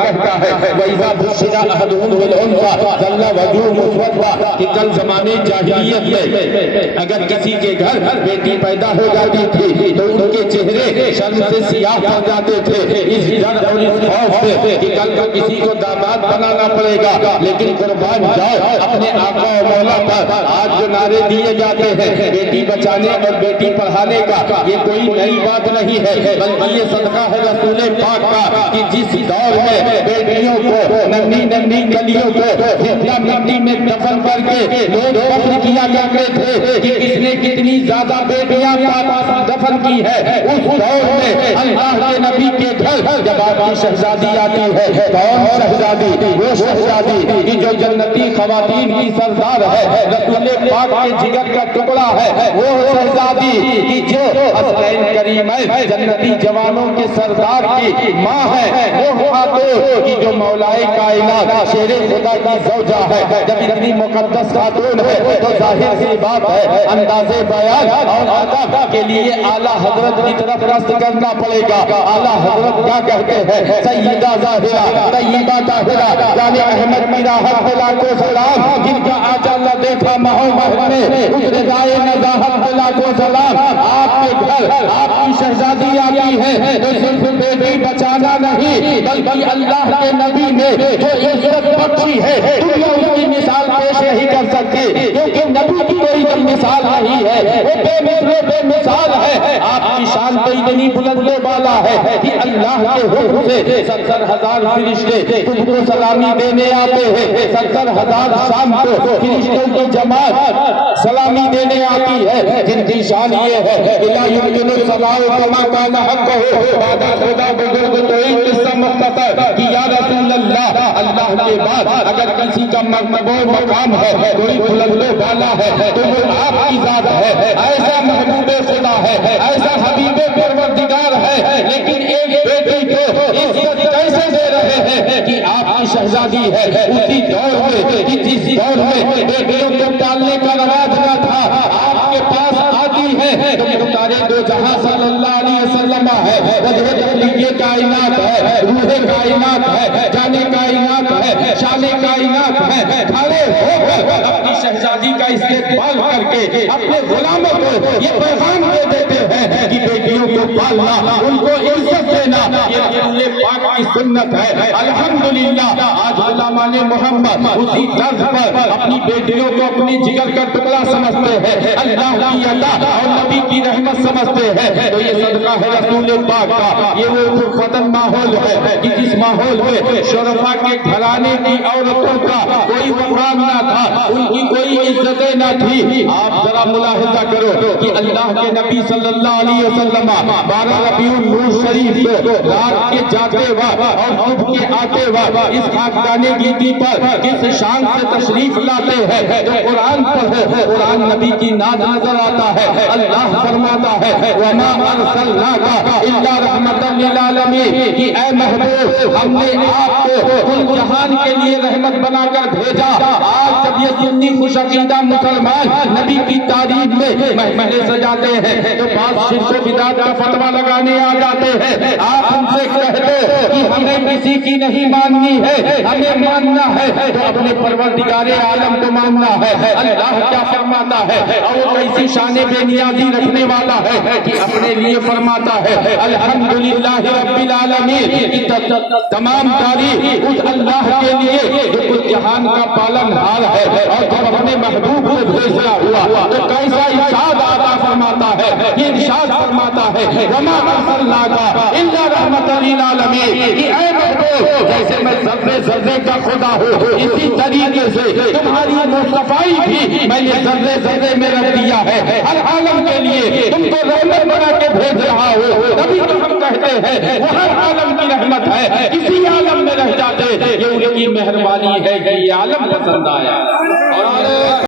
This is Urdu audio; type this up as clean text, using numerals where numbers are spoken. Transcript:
کہتا ہے وَإِذَا بُشِّرَ أَحَدُهُم بِالْأُنثَىٰ ظَلَّ وَجْهُهُ مُسْوَدًّا کہ کل زمانے جاہلیت میں اگر کسی کے گھر بیٹی پیدا ہو جاتی تھی تو ان کے چہرے شرم سے سیاہ پڑ جاتے تھے، اس ڈر اور اس خوف سے کہ کل کو کسی کو داماد بنانا پڑے گا۔ لیکن قربان جاؤ اپنے آقا و مولا پر، آج جو نعرے دیے جاتے ہیں بیٹی بچانے اور بیٹی پڑھانے کا، یہ کوئی نئی بات نہیں ہے، بلکہ یہ صدقہ ہے رسول پاک کا کہ جس دور میں بیٹیوں کو ننھی ننھی کلیوں کو زندہ مٹی میں دفن کر کے لوگ فخر کیا کرتے تھے کہ کس نے کتنی زیادہ بیٹیاں دفن کی ہے، اس دور میں اللہ کے نبی کے گھر جب آپ کی شہزادی آتی ہے، کون شہزادی؟ وہ شہزادی کہ جو جنتی خواتین کی سردار ہے، رسول پاک کے جگر کا ٹکڑا ہے، وہ شہزادی کہ جو حسنین کریمین جنتی جوانوں کے سردار کی ماں ہے، وہ خاتون کی جو مولائے کائنات شیر خدا کی زوجہ ہے۔ جب اتنی مقدس خاتون ہے تو ظاہر سی بات ہے انداز بیان اور ادب کے لیے اعلیٰ حضرت کی طرف رست کرنا پڑے گا۔ اعلیٰ حضرت کیا کہتے ہیں؟ سیدہ ظاہرہ طیبہ طاہرہ جان احمد کی راحت پہ لاکھوں سلام، جن کا آنچل دیکھا مہو محل میں اس رضائے نزاہت پہ لاکھوں سلام۔ آپ کے گھر آپ کی شہزادی آئی ہے تو صرف بیٹی بچانا نہیں بلکہ اللہ کے نبی نے جو عزت بخشی ہے دنیا اس کی مثال پیش نہیں کر سکتی، کیونکہ نبی کی کوئی مثال نہیں ہے، وہ بے مثل بے مثال ہے۔ آپ کی شان پہ اتنی بلند و بالا ہے کہ اللہ کے حکم سے 70,000 فرشتے تم کو سلامی دینے آتے ہیں، 70,000 شام کو فرشتوں کی جماعت سلامی دینے آتی ہے، جن کی شان یہ ہے کہ لا یمکن السماء کما کان حقہ بعد خدا بزرگ تو ایک قصہ مختصر کہ یا رسول اللہ، اللہ کے بعد اگر کسی کا مرتبہ و مقام ہے، کوئی بلند و بالا ہے تو وہ آپ کی ذات ہے، ایسا محبوب خدا ہے، ایسا حبیب پروردگار ہے، لیکن ایک بیٹی کو عزت کیسے دے رہے ہیں کہ آپ کی شہزادی ہے۔ اسی دور میں جس دور میں بیٹیوں کو پالنے کا رواج نہ تھا، آپ کے پاس آتی ہے تو مختار دو جہاں صلی اللہ علیہ وسلم ہے، وجہ تخلیق کائنات ہے، روح کائنات ہے، جان کائنات ہے، شان کائنات ہے، کھڑے ہو کر اپنی شہزادی کا استقبال کر کے اپنے غلاموں کو یہ پیغام دے دیتے ہیں کہ بیٹیوں کو پالنا، ان کو عزت دینا یہ رسول پاک کی سنت ہے۔ الحمدللہ آج غلامان محمد اسی طرز پر اپنی بیٹیوں کو اپنی جگر کا ٹکڑا سمجھتے ہیں، اللہ کی عطا اور نبی کی رحمت سمجھتے ہیں، تو یہ صدقہ ہے رسول پاک کا۔ یہ وہ فتن ماحول ہے کہ جس ماحول میں شرفا کے گھرانے کی عورتوں کا کوئی مقام نہ تھا، ان کی کوئی عزتیں نہ تھی۔ آپ ذرا ملاحظہ کرو کہ اللہ کے نبی صلی اللہ علیہ وسلم 12 ربیع النور شریف کو رات کے جاتے وقت اور صبح کے آتے وقت اس خاکدان گیتی پر کس شان سے تشریف لاتے ہیں، جو قرآن پڑھو قرآن نبی کی ناز نظر آتا ہے۔ اللہ فرماتا ہے وَمَا أَرْسَلْنَاكَ إِلَّا رَحْمَةً لِّلْعَالَمِينَ کہ اے محبوب ہم نے آپ کو کل جہان کے لیے رحمت بنا کر بھیجا۔ آج جب یہ سنی خوش عقیدہ مسلمان نبی کی تعریف میں محفلیں سجاتے ہیں تو بعض شرک و بدعت کا فتویٰ لگانے آ جاتے ہیں، آپ ان سے کہہ دو کہ ہمیں کسی کی نہیں ماننی ہے، ہمیں ماننا ہے تو اپنے پروردگار عالم کو ماننا ہے۔ اللہ کیا فرماتا ہے اور ایسی شان بے نیازی رکھنے والا ہے کہ اپنے لیے فرماتا ہے الحمدللہ رب العالمین کی تمام تعریف اس اللہ کے لیے جو کل جہان کا پالن ہار ہے، اور جب اپنے محبوب کو بھیجا ہوا تو کیسا ارشاد عطا فرماتا ہے، یہ ارشاد فرماتا ہے وَمَا أَرْسَلْنَاكَ إِلَّا رَحْمَةً لِّلْعَالَمِينَ کہ اے محبوب جیسے میں ذرے ذرے کا خدا ہوں اسی طریقے سے تمہاری مصطفی بھی میں نے ذرے ذرے میں رکھ دیا ہے، ہر عالم کے لیے تم کو رحمت بنا کے بھیج رہا ہوں۔ تبھی تو ہم کہتے ہیں وہ ہر عالم کی رحمت ہے، کسی عالم میں رہ جاتے یہ ان کی مہربانی ہے کہ یہ عالم پسند آیا۔ اور